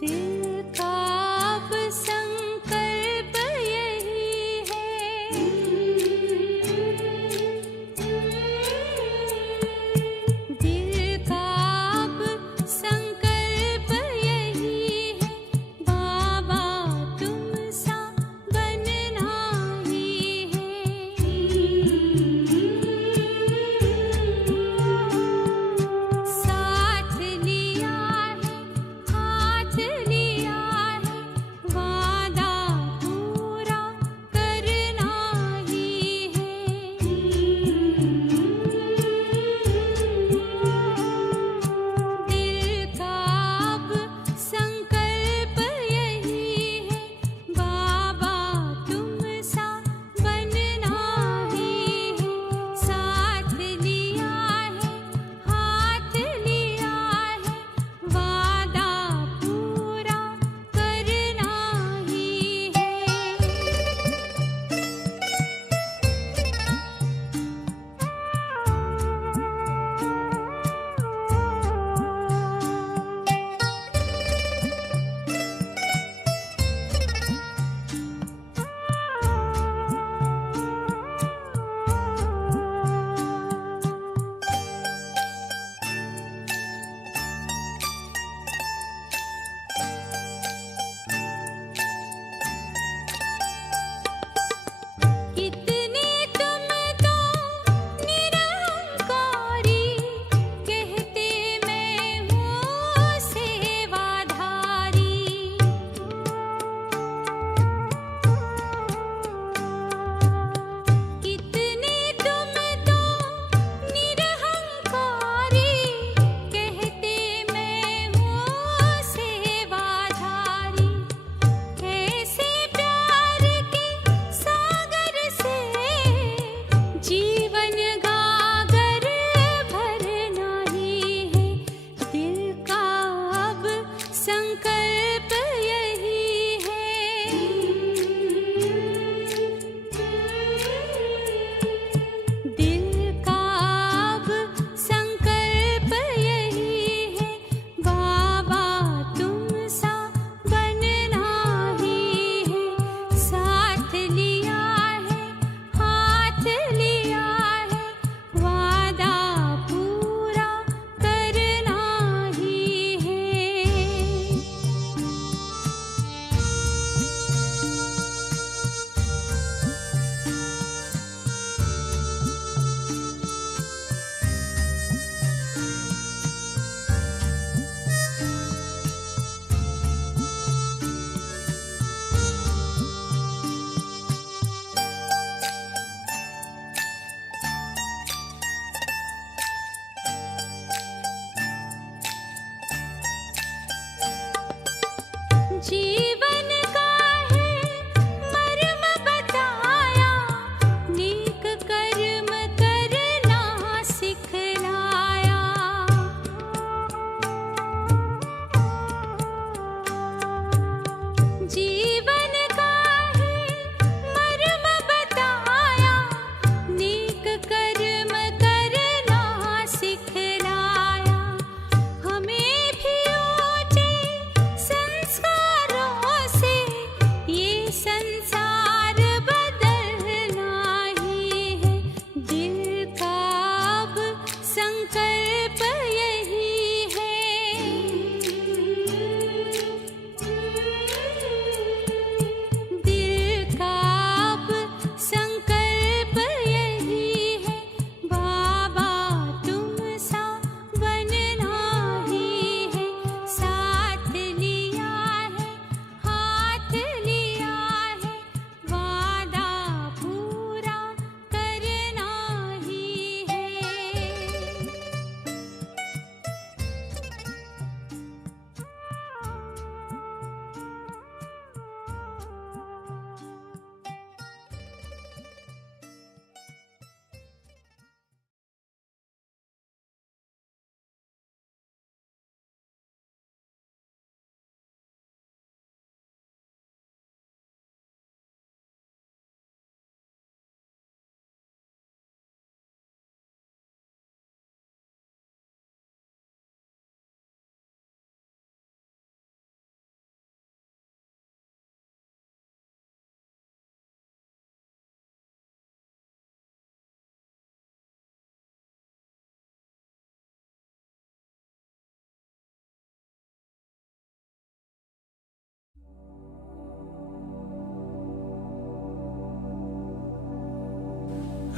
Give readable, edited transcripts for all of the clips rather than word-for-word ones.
दिल का अब संकल्प यही है, दिल का अब संकल्प यही है, बाबा तुम सा बनना ही है। साथ लिया है, हाथ लिया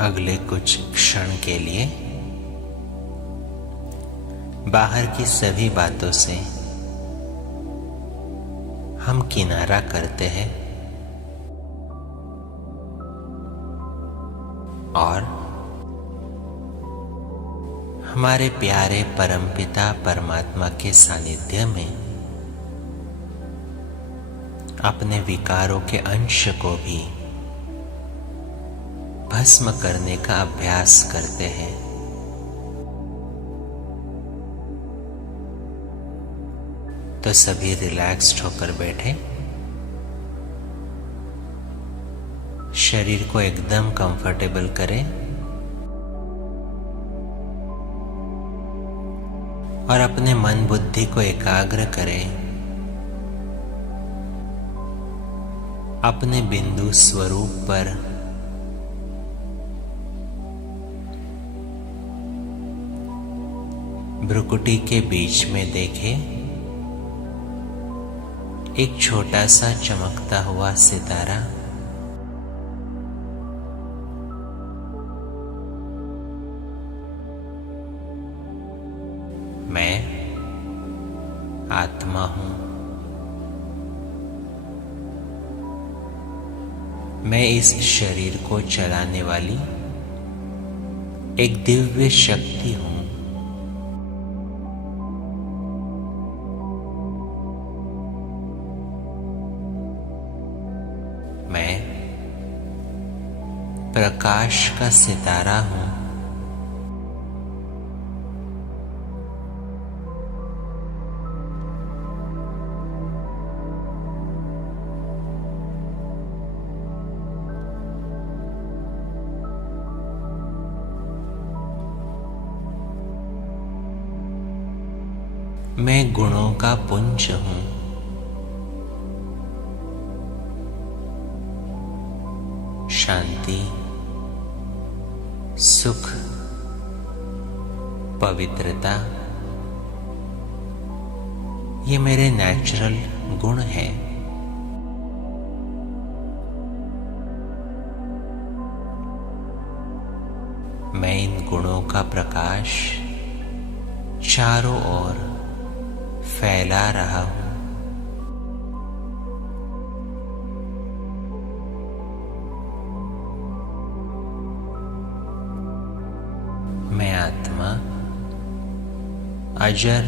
अगले कुछ क्षण के लिए बाहर की सभी बातों से हम किनारा करते हैं और हमारे प्यारे परमपिता परमात्मा के सानिध्य में अपने विकारों के अंश को भी भस्म करने का अभ्यास करते हैं। तो सभी रिलैक्स्ड होकर बैठे, शरीर को एकदम कंफर्टेबल करें और अपने मन बुद्धि को एकाग्र करें अपने बिंदु स्वरूप पर। भ्रुकुटी के बीच में देखें एक छोटा सा चमकता हुआ सितारा। मैं आत्मा हूं। मैं इस शरीर को चलाने वाली एक दिव्य शक्ति हूं। मैं प्रकाश का सितारा हूं। मैं गुणों का पुंज हूं। शांति, सुख, पवित्रता ये मेरे नेचुरल गुण हैं। मैं इन गुणों का प्रकाश चारों ओर फैला रहा हूं। मैं आत्मा अजर,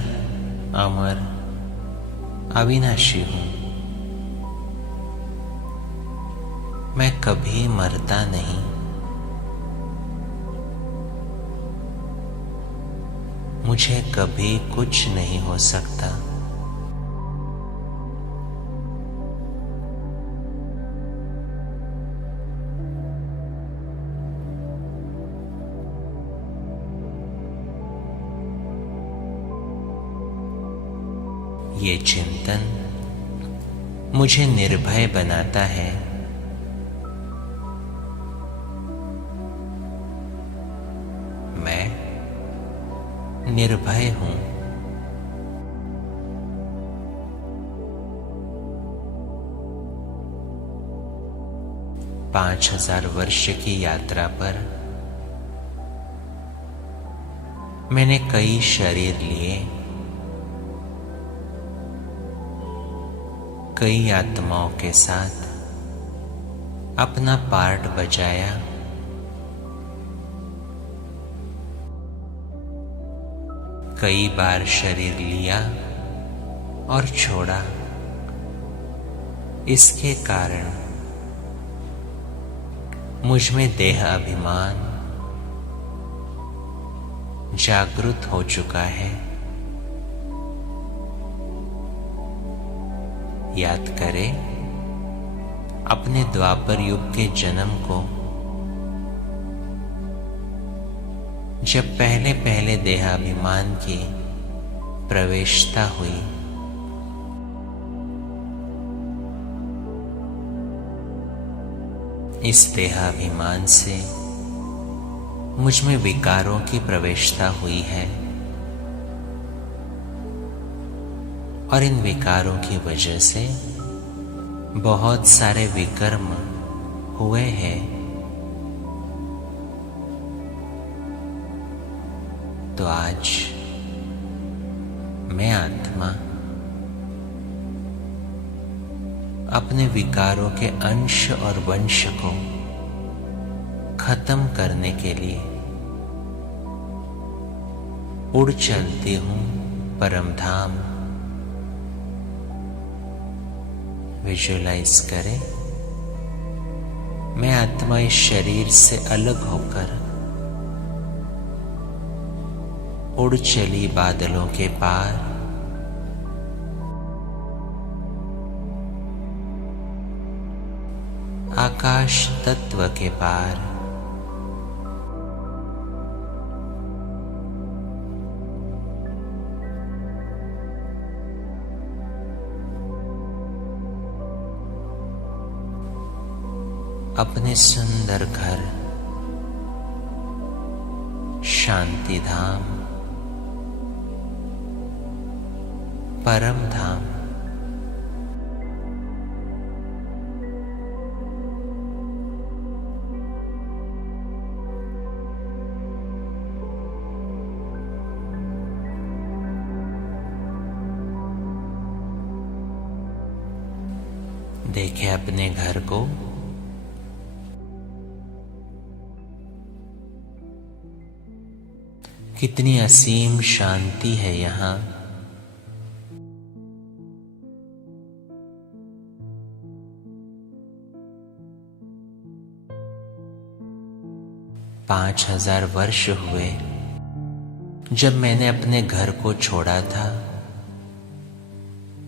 अमर, अविनाशी हूं। मैं कभी मरता नहीं। मुझे कभी कुछ नहीं हो सकता। ये चिंतन मुझे निर्भय बनाता है। मैं निर्भय हूं। पांच 5000 वर्ष की यात्रा पर मैंने कई शरीर लिए, कई आत्माओं के साथ अपना पार्ट बजाया। कई बार शरीर लिया और छोड़ा। इसके कारण मुझ में देह अभिमान जागृत हो चुका है। याद करें अपने द्वापर युग के जन्म को, जब पहले पहले देहाभिमान की प्रवेशता हुई। इस देहाभिमान से मुझ में विकारों की प्रवेशता हुई है और इन विकारों की वजह से बहुत सारे विकर्म हुए हैं। तो आज मैं आत्मा अपने विकारों के अंश और वंश को खत्म करने के लिए उड़ चलती हूं परम धाम। विजुअलाइज करें, मैं आत्मा इस शरीर से अलग होकर उड़ चली बादलों के पार, आकाश तत्व के पार। अपने सुंदर घर शांति धाम, परम धाम, देखें अपने घर को। कितनी असीम शांति है यहाँ। पांच 5000 वर्ष हुए जब मैंने अपने घर को छोड़ा था।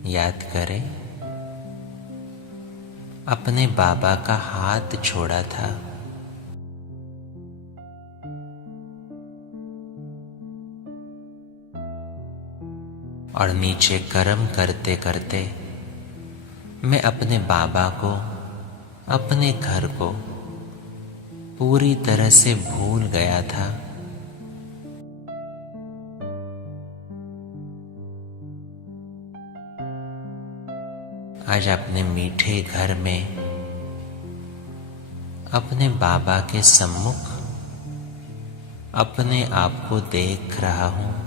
याद करें, अपने बाबा का हाथ छोड़ा था। और नीचे कर्म करते करते मैं अपने बाबा को, अपने घर को पूरी तरह से भूल गया था। आज अपने मीठे घर में अपने बाबा के सम्मुख अपने आप को देख रहा हूं।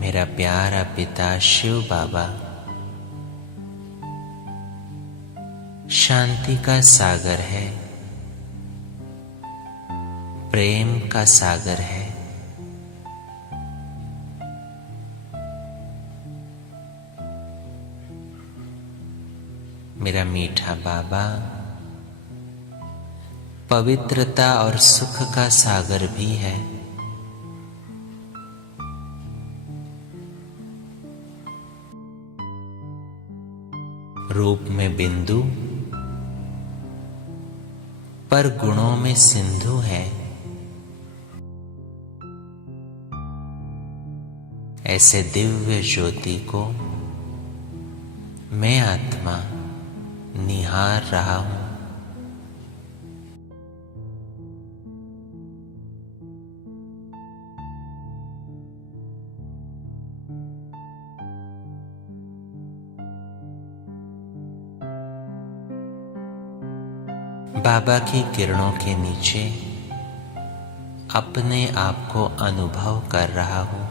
मेरा प्यारा पिता शिव बाबा शांति का सागर है, प्रेम का सागर है। मेरा मीठा बाबा पवित्रता और सुख का सागर भी है। रूप में बिंदु पर गुणों में सिंधु है। ऐसे दिव्य ज्योति को मैं आत्मा निहार रहा हूं। बाबा की किरणों के नीचे अपने आप को अनुभव कर रहा हूं।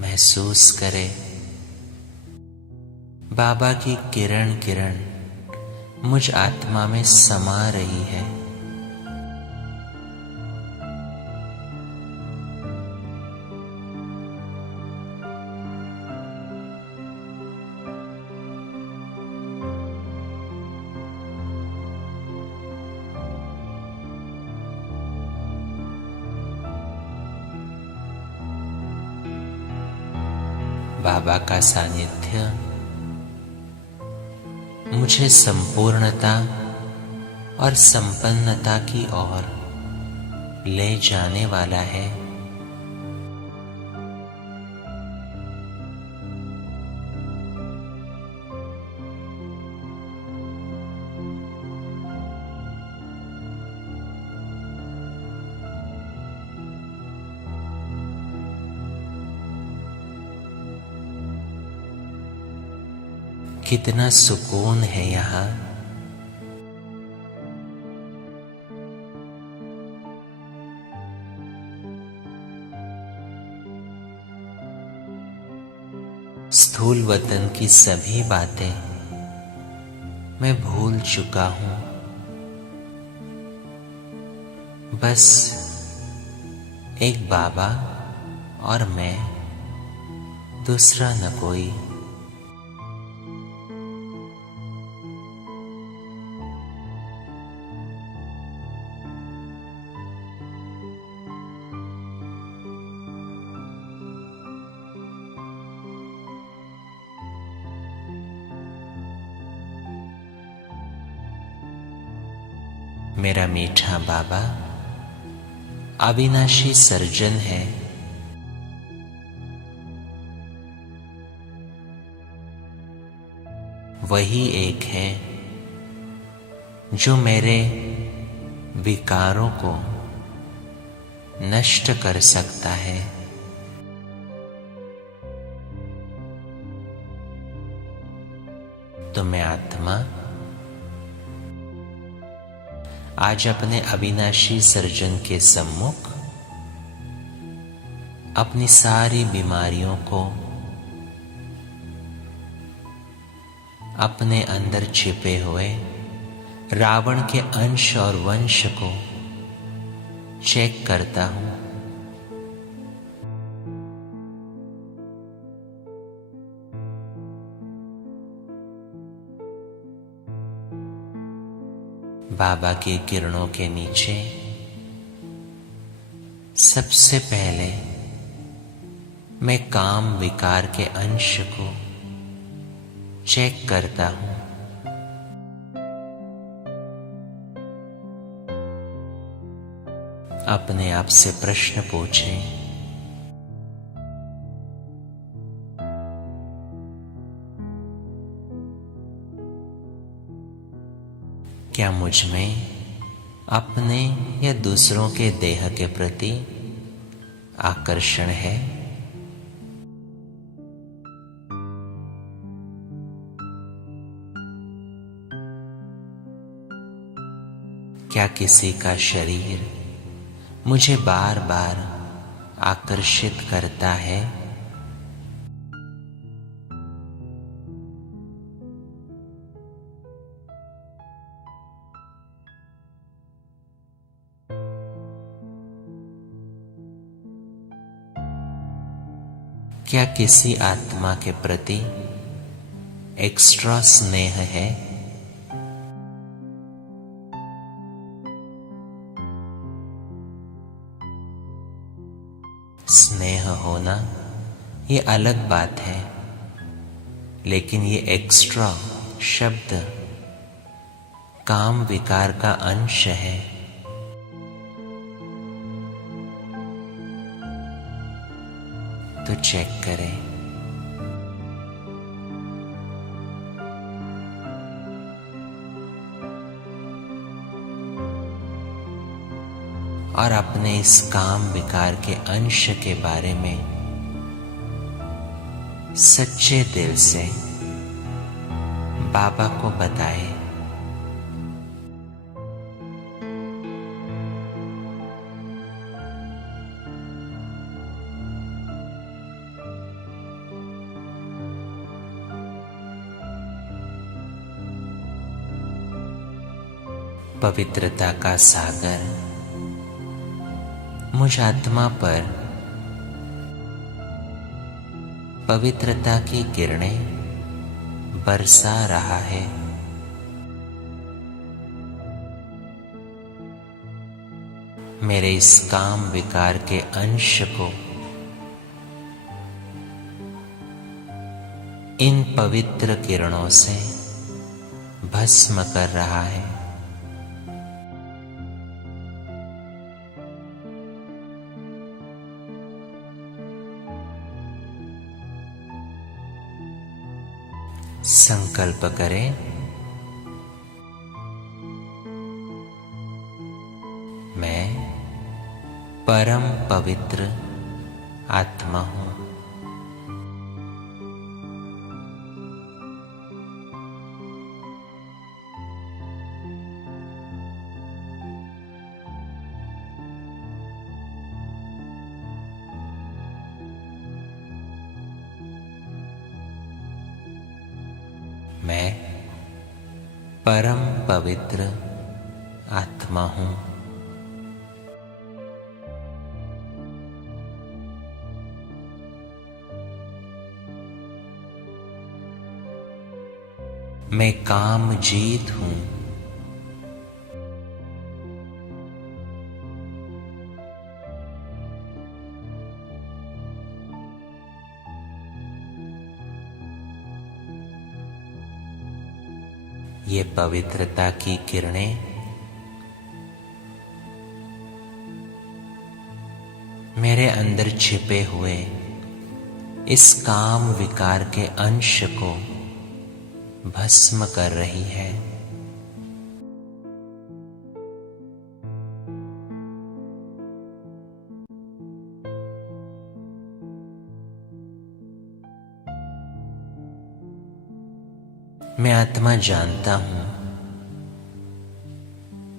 महसूस करें, बाबा की किरण किरण मुझ आत्मा में समा रही है। बाबा का सानिध्य मुझे संपूर्णता और संपन्नता की ओर ले जाने वाला है। कितना सुकून है यहाँ। स्थूल वतन की सभी बातें मैं भूल चुका हूं। बस एक बाबा और मैं, दूसरा न कोई। मेरा मीठा बाबा अविनाशी सर्जन है। वही एक है जो मेरे विकारों को नष्ट कर सकता है। तो मैं आत्मा आज अपने अविनाशी सर्जन के सम्मुख अपनी सारी बीमारियों को, अपने अंदर छिपे हुए रावण के अंश और वंश को चेक करता हूं। बाबा की किरणों के नीचे सबसे पहले मैं काम विकार के अंश को चेक करता हूं। अपने आप से प्रश्न पूछें, क्या मुझ में अपने या दूसरों के देह के प्रति आकर्षण है? क्या किसी का शरीर मुझे बार बार आकर्षित करता है? क्या किसी आत्मा के प्रति एक्स्ट्रा स्नेह है? स्नेह होना ये अलग बात है, लेकिन ये एक्स्ट्रा शब्द काम विकार का अंश है। तो चेक करें। और अपने इस काम विकार के अंश के बारे में सच्चे दिल से बाबा को बताएं। पवित्रता का सागर मुझ आत्मा पर पवित्रता की किरणें बरसा रहा है। मेरे इस काम विकार के अंश को इन पवित्र किरणों से भस्म कर रहा है। संकल्प करें, मैं परम पवित्र आत्मा हूं। मैं परम पवित्र आत्मा हूं। मैं काम जीत हूं। ये पवित्रता की किरणें मेरे अंदर छिपे हुए इस काम विकार के अंश को भस्म कर रही है। मैं आत्मा जानता हूं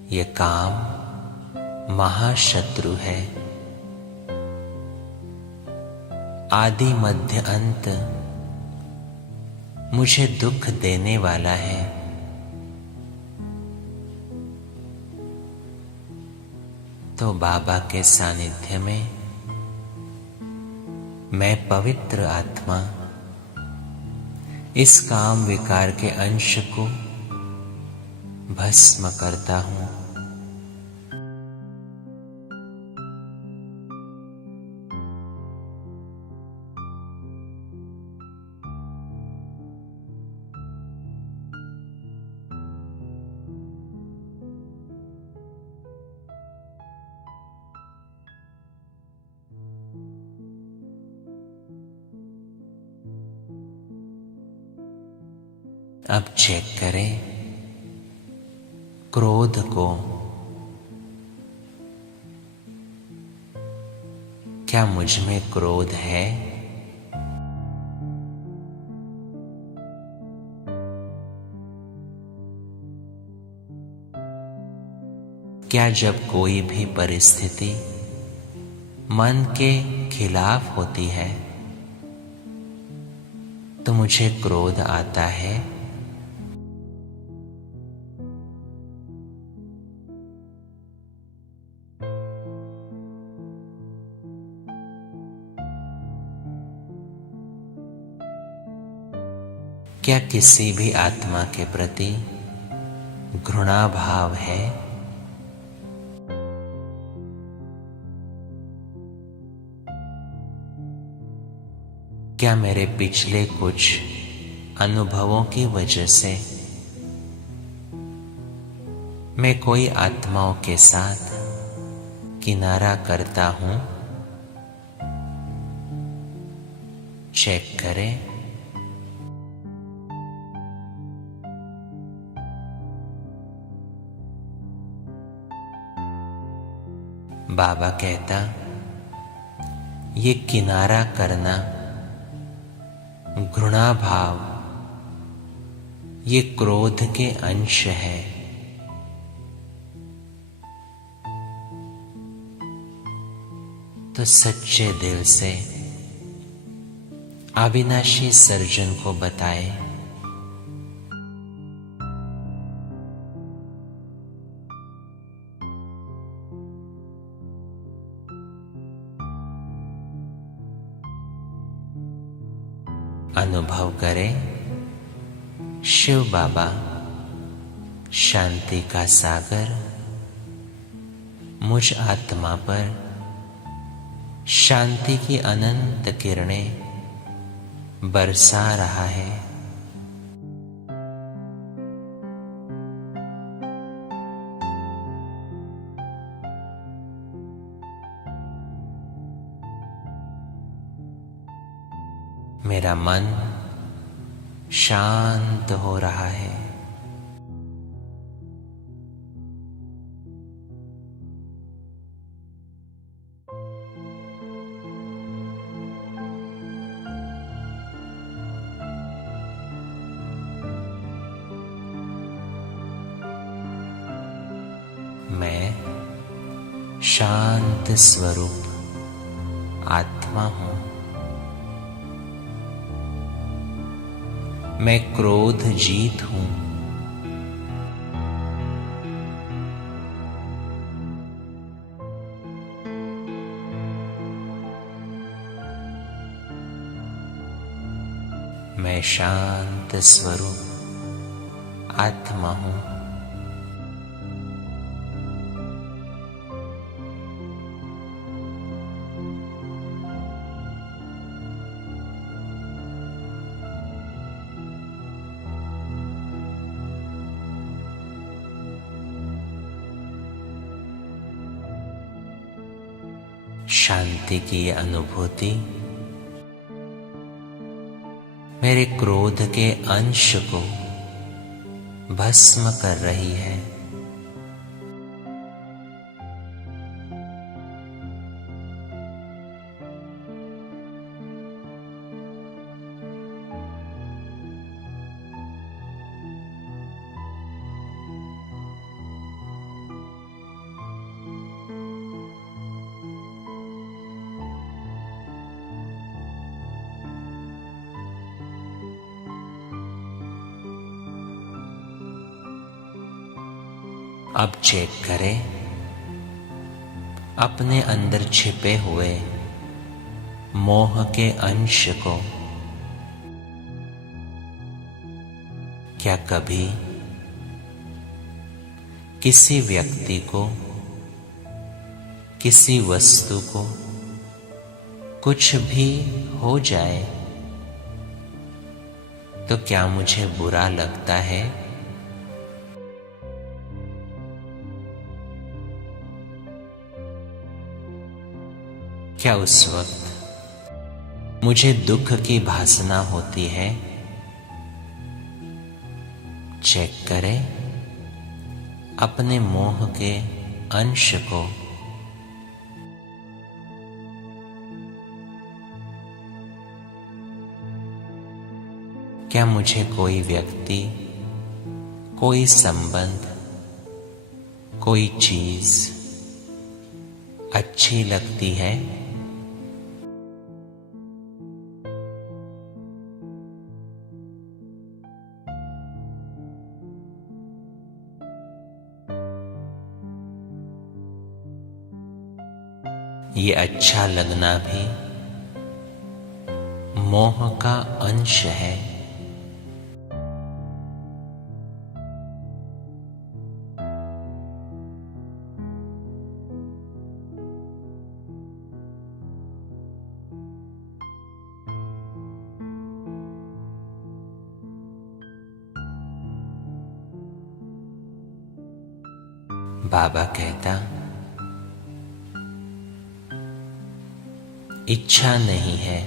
ये काम महाशत्रु है। आदि मध्य अंत मुझे दुख देने वाला है। तो बाबा के सानिध्य में मैं पवित्र आत्मा इस काम विकार के अंश को भस्म करता हूं। अब चेक करें क्रोध को। क्या मुझ में क्रोध है? क्या जब कोई भी परिस्थिति मन के खिलाफ होती है तो मुझे क्रोध आता है? क्या किसी भी आत्मा के प्रति घृणा भाव है? क्या मेरे पिछले कुछ अनुभवों की वजह से मैं कोई आत्माओं के साथ किनारा करता हूं? चेक करें। बाबा कहता ये किनारा करना, घृणा भाव, ये क्रोध के अंश है। तो सच्चे दिल से अविनाशी सर्जन को बताए अनुभव करें शिव बाबा शांति का सागर मुझ आत्मा पर शांति की अनंत किरणें बरसा रहा है। मेरा मन शांत हो रहा है। मैं शांत स्वरूप आत्मा हूं। मैं क्रोध जीत हूं। मैं शांत स्वरूप आत्मा हूं। शांति की ये अनुभूति मेरे क्रोध के अंश को भस्म कर रही है। अब चेक करें अपने अंदर छिपे हुए मोह के अंश को। क्या कभी किसी व्यक्ति को, किसी वस्तु को कुछ भी हो जाए तो क्या मुझे बुरा लगता है? क्या उस वक्त मुझे दुख की भासना होती है? चेक करें अपने मोह के अंश को। क्या मुझे कोई व्यक्ति, कोई संबंध, कोई चीज अच्छी लगती है? ये अच्छा लगना भी मोह का अंश है। बाबा कहता, इच्छा नहीं है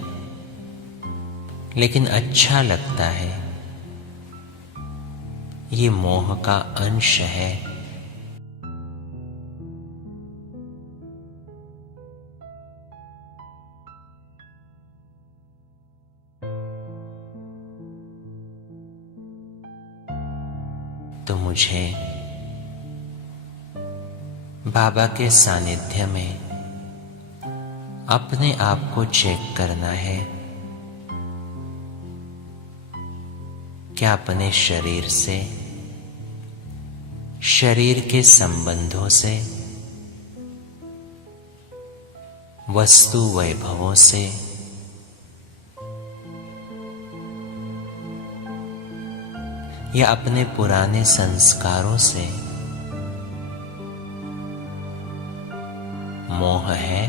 लेकिन अच्छा लगता है, ये मोह का अंश है। तो मुझे बाबा के सानिध्य में अपने आप को चेक करना है। क्या अपने शरीर से, शरीर के संबंधों से, वस्तु वैभवों से या अपने पुराने संस्कारों से मोह है?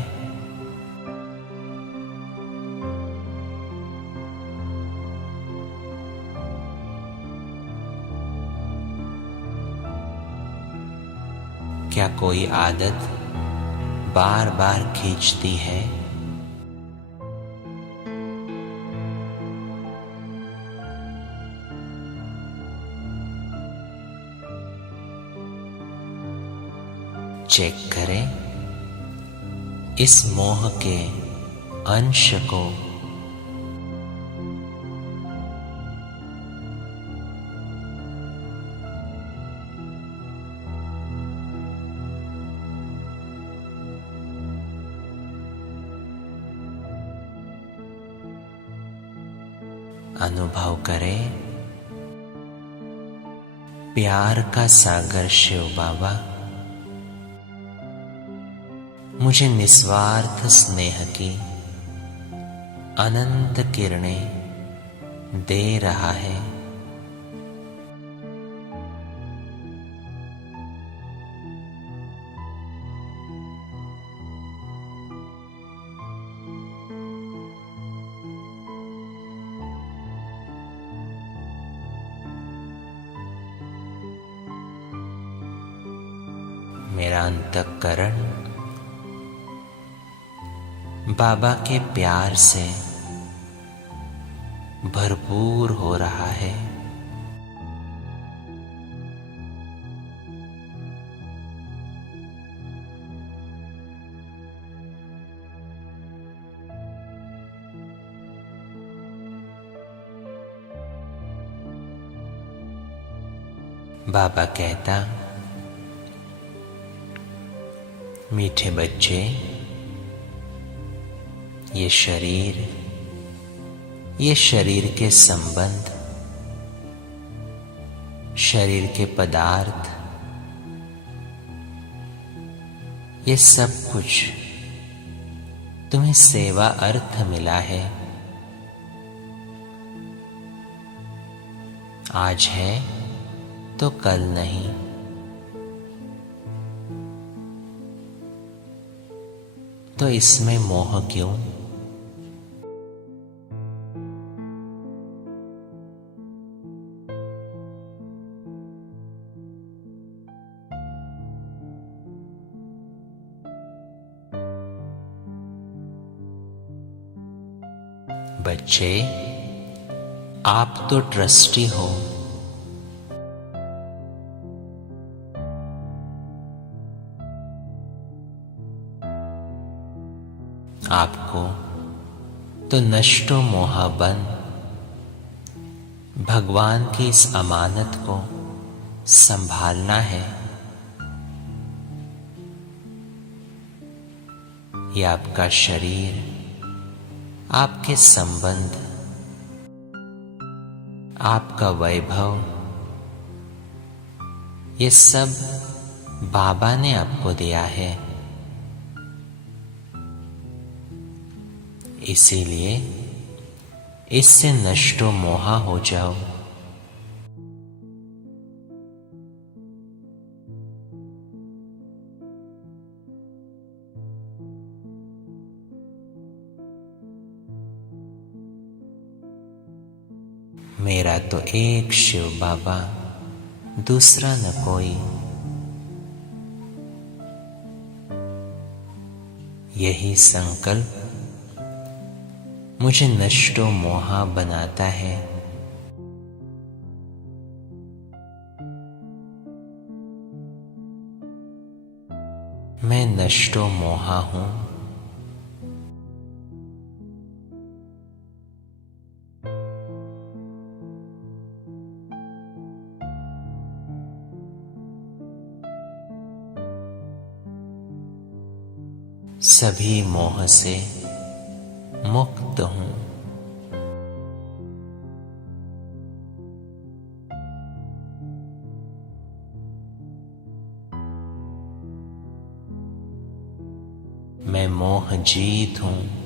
क्या कोई आदत बार बार खींचती है? चेक करें इस मोह के अंश को। अनुभव करें प्यार का सागर शिव बाबा मुझे निस्वार्थ स्नेह की अनंत किरणें दे रहा है। मेरा अंतःकरण बाबा के प्यार से भरपूर हो रहा है। बाबा कहता, मीठे बच्चे, ये शरीर के संबंध, शरीर के पदार्थ, ये सब कुछ तुम्हें सेवा अर्थ मिला है। आज है तो कल नहीं। तो इसमें मोह क्यों? बच्चे, आप तो ट्रस्टी हो। आपको तो नष्टो मोहा बन भगवान की इस अमानत को संभालना है। ये आपका शरीर, आपके संबंध, आपका वैभव, ये सब बाबा ने आपको दिया है। इसीलिए इससे नष्टो मोहा हो जाओ। मेरा तो एक शिव बाबा, दूसरा न कोई। यही संकल्प मुझे नष्टो मोहा बनाता है। मैं नष्टो मोहा हूं। सभी मोह से मुक्त हूं। मैं मोह जीत हूं।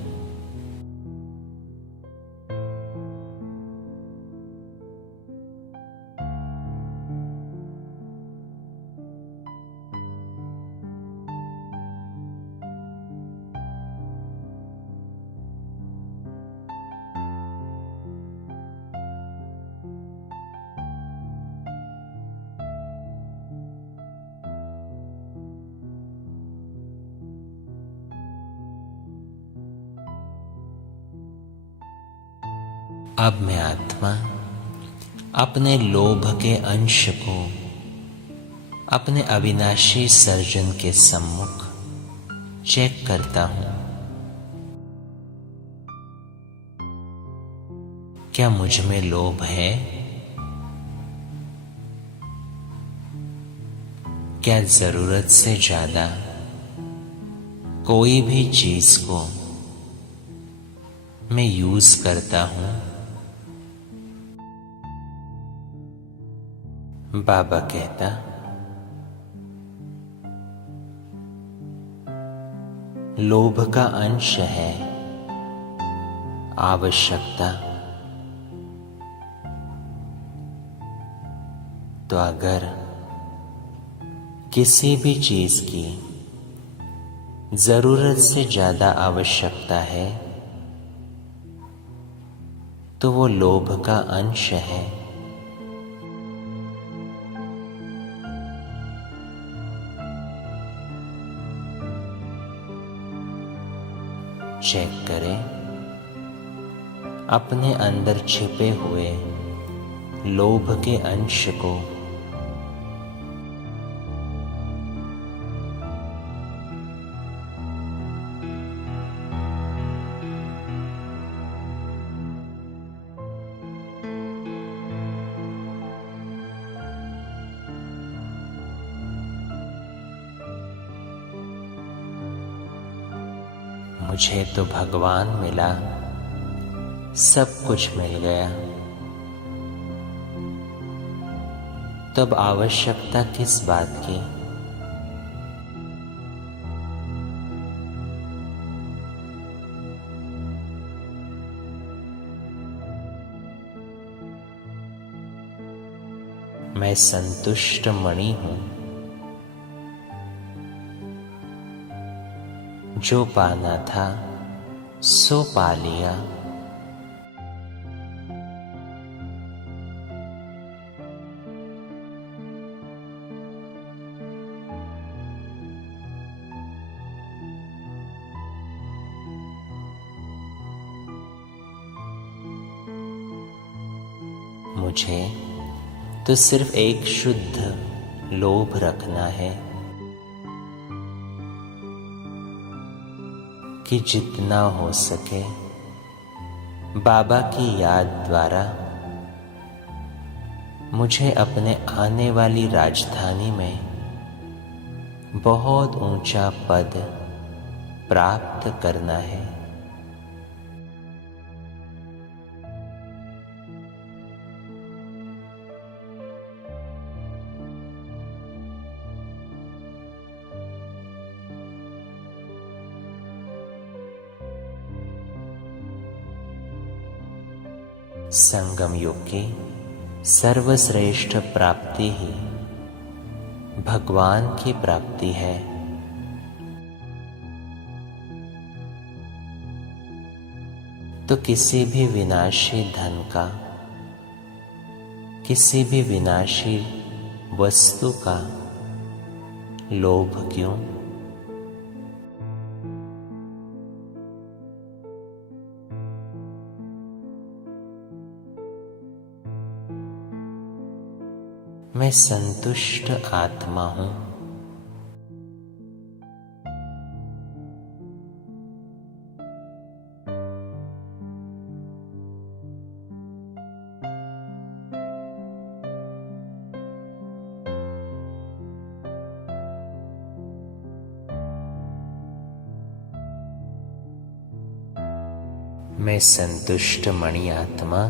अब मैं आत्मा अपने लोभ के अंश को अपने अविनाशी सर्जन के सम्मुख चेक करता हूं। क्या मुझ में लोभ है? क्या जरूरत से ज्यादा कोई भी चीज को मैं यूज करता हूं? बाबा कहता, लोभ का अंश है आवश्यकता। तो अगर किसी भी चीज की जरूरत से ज्यादा आवश्यकता है तो वो लोभ का अंश है। चेक करें अपने अंदर छिपे हुए लोभ के अंश को। मुझे तो भगवान मिला, सब कुछ मिल गया, तब आवश्यकता किस बात की? मैं संतुष्ट मणि हूं, जो पाना था सो पा लिया। मुझे तो सिर्फ एक शुद्ध लोभ रखना है कि जितना हो सके बाबा की याद द्वारा मुझे अपने आने वाली राजधानी में बहुत ऊंचा पद प्राप्त करना है। संगम युग की सर्वश्रेष्ठ प्राप्ति ही भगवान की प्राप्ति है। तो किसी भी विनाशी धन का, किसी भी विनाशी वस्तु का लोभ क्यों? मैं संतुष्ट आत्मा हूं। मैं संतुष्ट मणि आत्मा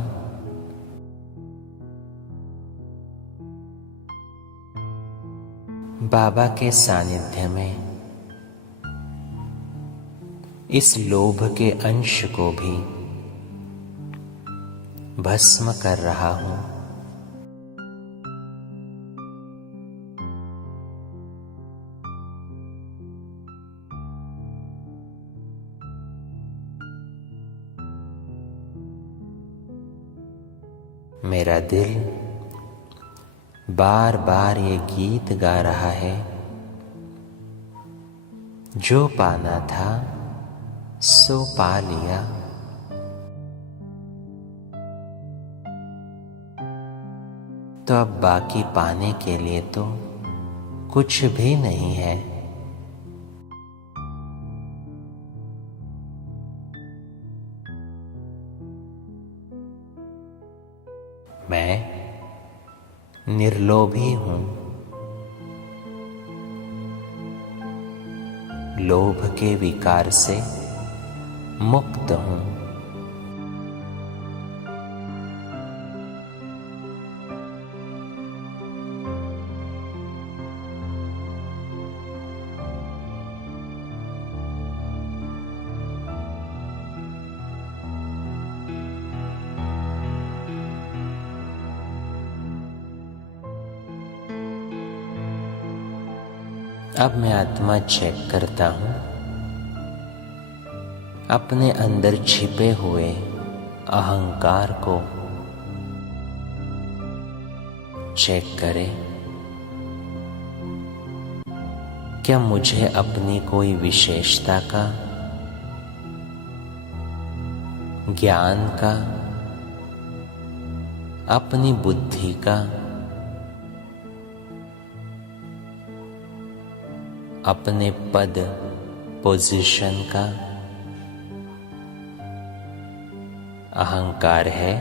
बाबा के सानिध्य में इस लोभ के अंश को भी भस्म कर रहा हूं। मेरा दिल बार बार ये गीत गा रहा है, जो पाना था सो पा लिया। तो अब बाकी पाने के लिए तो कुछ भी नहीं है। मैं निर्लोभी हूं, लोभ के विकार से मुक्त हूं। अब मैं आत्मा चेक करता हूं अपने अंदर छिपे हुए अहंकार को। चेक करें क्या मुझे अपनी कोई विशेषता का, ज्ञान का, अपनी बुद्धि का, अपने पद पोजीशन का अहंकार है?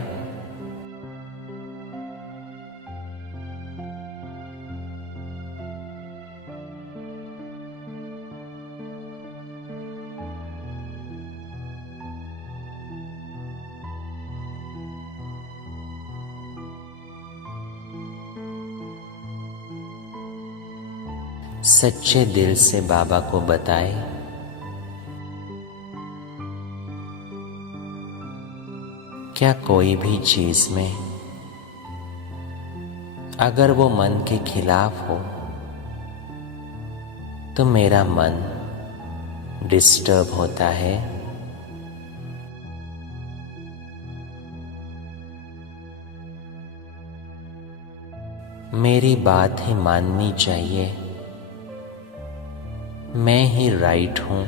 सच्चे दिल से बाबा को बताए क्या कोई भी चीज में अगर वो मन के खिलाफ हो तो मेरा मन डिस्टर्ब होता है? मेरी बात ही माननी चाहिए, मैं ही राइट हूं,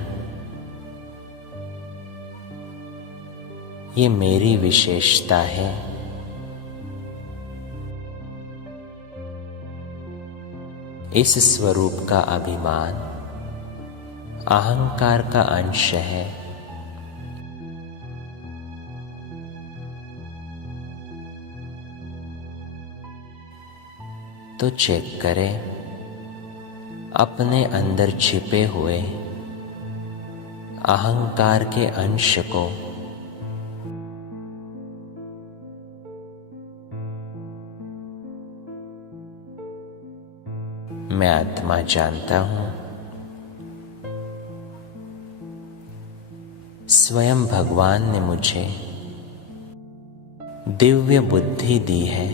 ये मेरी विशेषता है। इस स्वरूप का अभिमान अहंकार का अंश है। तो चेक करें अपने अंदर छिपे हुए अहंकार के अंश को। मैं आत्मा जानता हूं स्वयं भगवान ने मुझे दिव्य बुद्धि दी है।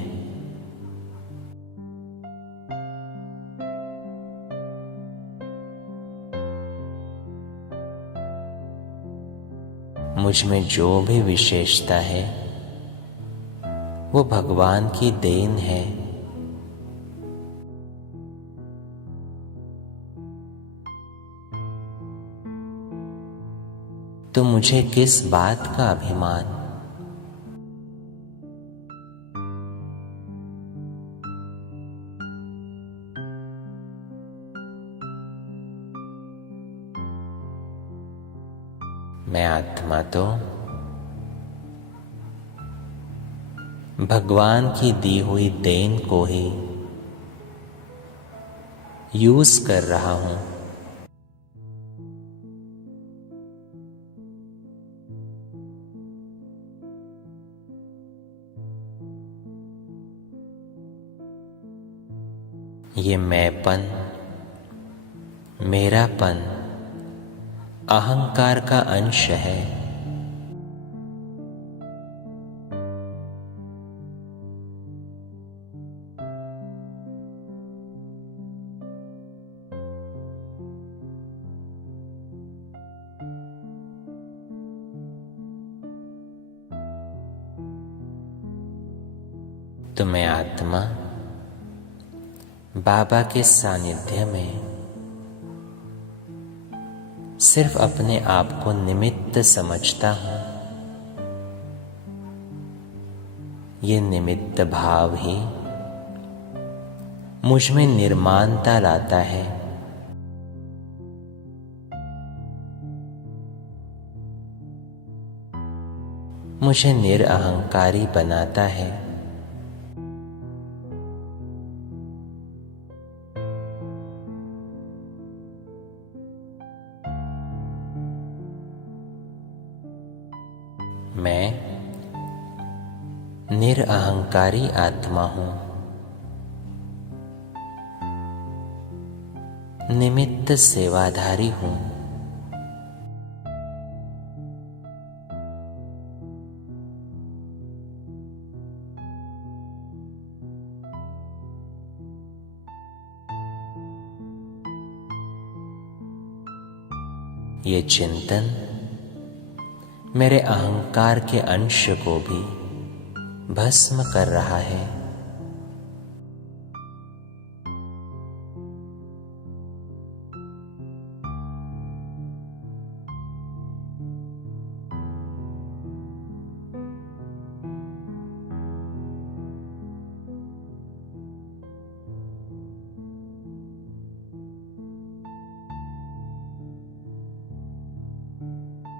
मुझ में जो भी विशेषता है वो भगवान की देन है। तो मुझे किस बात का अभिमान? मैं आत्मा तो भगवान की दी हुई देन को ही यूज कर रहा हूं। ये मैंपन, मेरापन अहंकार का अंश है। तो मैं आत्मा बाबा के सानिध्य में सिर्फ अपने आप को निमित्त समझता हूं। ये निमित्त भाव ही मुझ में निर्माणता लाता है। मुझे निरअहंकारी बनाता है। मैं निरअहंकारी आत्मा हूं, निमित्त सेवाधारी हूं। ये चिंतन मेरे अहंकार के अंश को भी भस्म कर रहा है।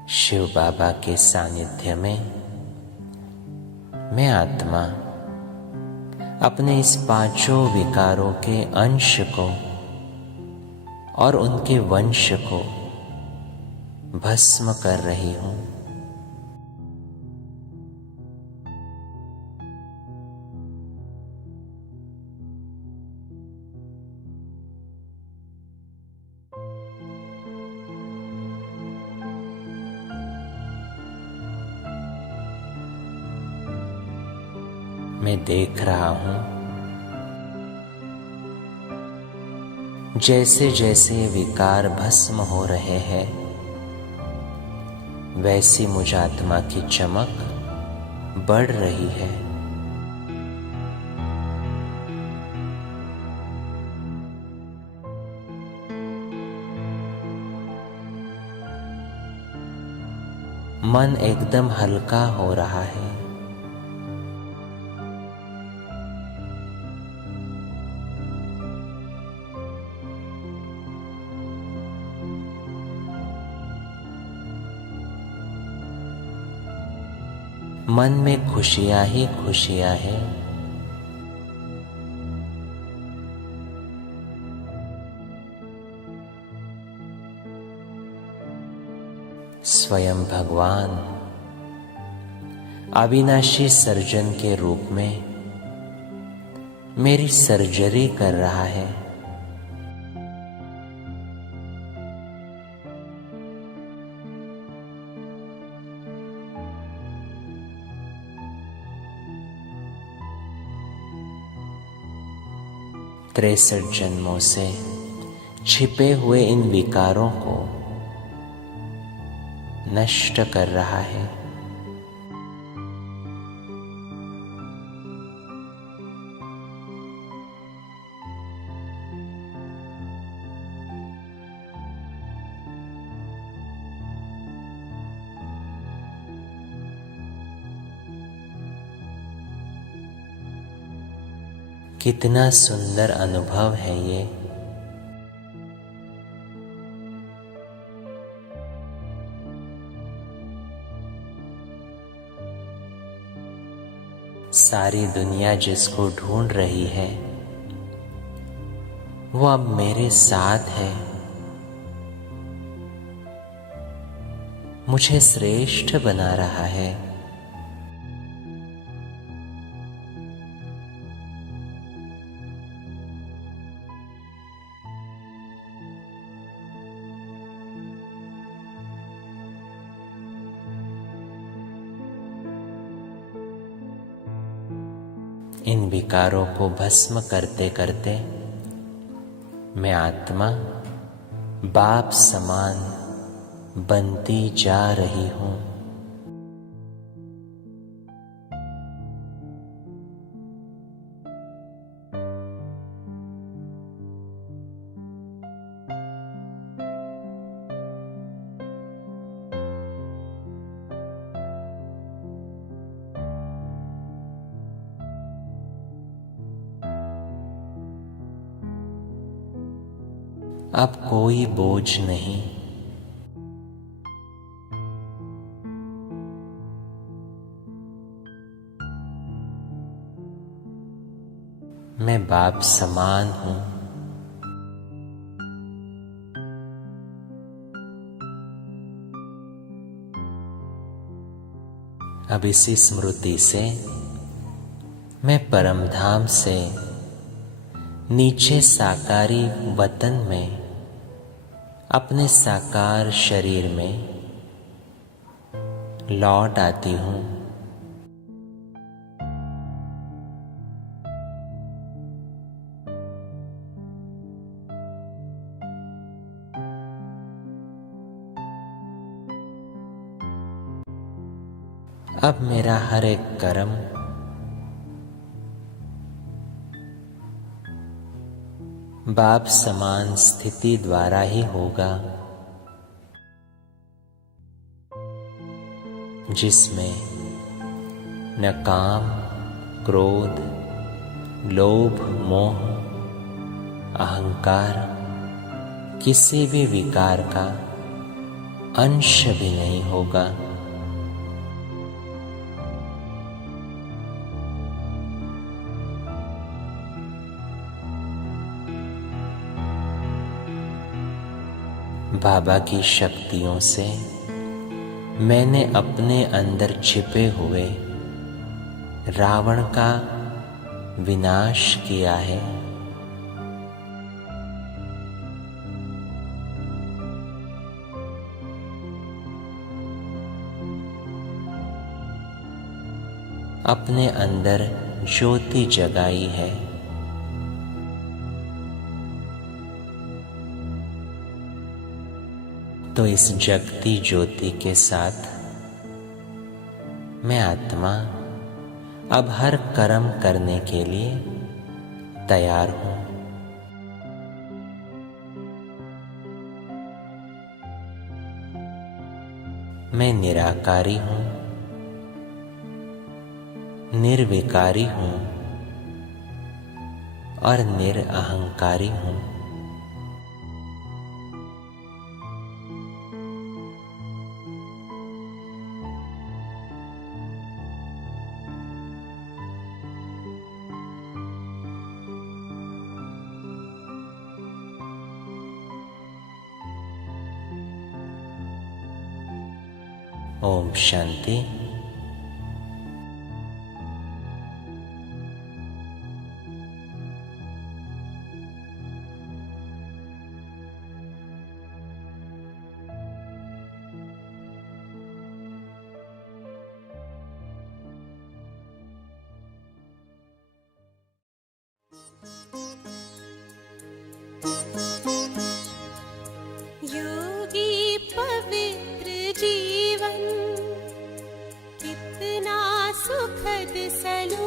शिव बाबा के सानिध्य में मैं आत्मा अपने इस पांचों विकारों के अंश को और उनके वंश को भस्म कर रही हूं। मैं देख रहा हूं जैसे जैसे विकार भस्म हो रहे हैं, वैसी मुझ आत्मा की चमक बढ़ रही है। मन एकदम हल्का हो रहा है। मन में खुशियां ही खुशियां हैं। स्वयं भगवान अविनाशी सर्जन के रूप में मेरी सर्जरी कर रहा है। तिरसठ जन्मों से छिपे हुए इन विकारों को नष्ट कर रहा है। कितना सुंदर अनुभव है ये। सारी दुनिया जिसको ढूंढ रही है वो अब मेरे साथ है। मुझे श्रेष्ठ बना रहा है। इन विकारों को भस्म करते करते मैं आत्मा बाप समान बनती जा रही हूं। अब कोई बोझ नहीं। मैं बाप समान हूं। अब इसी स्मृति से मैं परमधाम से नीचे साकारी वतन में अपने साकार शरीर में लौट आती हूं। अब मेरा हर एक कर्म बाप समान स्थिति द्वारा ही होगा, जिसमें न काम, क्रोध, लोभ, मोह, अहंकार, किसी भी विकार का अंश भी नहीं होगा। बाबा की शक्तियों से मैंने अपने अंदर छिपे हुए रावण का विनाश किया है। अपने अंदर ज्योति जगाई है। तो इस जगती ज्योति के साथ मैं आत्मा अब हर कर्म करने के लिए तैयार हूं। मैं निराकारी हूं, निर्विकारी हूं और निरअहंकारी हूं। ओम शांति। योगी पवित्र जीवन कितना सुखद सलो